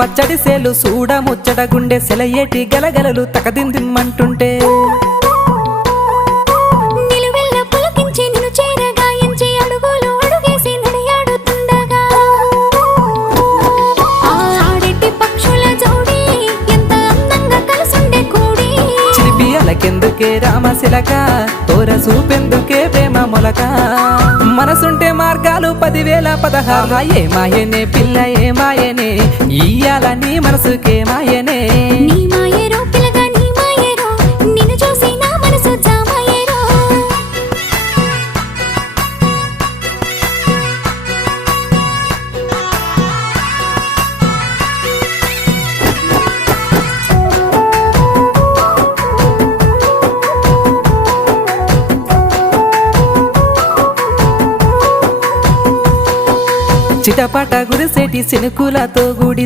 పచ్చడి సేలు సూడ ముచ్చట గుండె సెలయేటి గలగలలు తకదిందిమ్మంటుంటే నిలువెల్ల పులకించి నిన్ను చేరగాయించి అడుగులు అడుగేసి నడియాడుతుండగా ఆడెట్టి పక్షుల జోడి ఎంత అందంగా కలుసుండే కూడి చిలిపియలకెందుకే రామశిలక తోర చూపెందుకే ప్రేమ మొలక మనసుంటే మార్గాలు 10,016 ఏమాయనే పిల్ల ఏమాయనే ఇయ్యాల నీ మనసుకే మాయనే నీ మాయేరో పిల్లగా నీ మాయేరో నిన్ను చూసి నా మనసు జామాయేరో చిటపట గురిసేటి సినుకులతో గుడి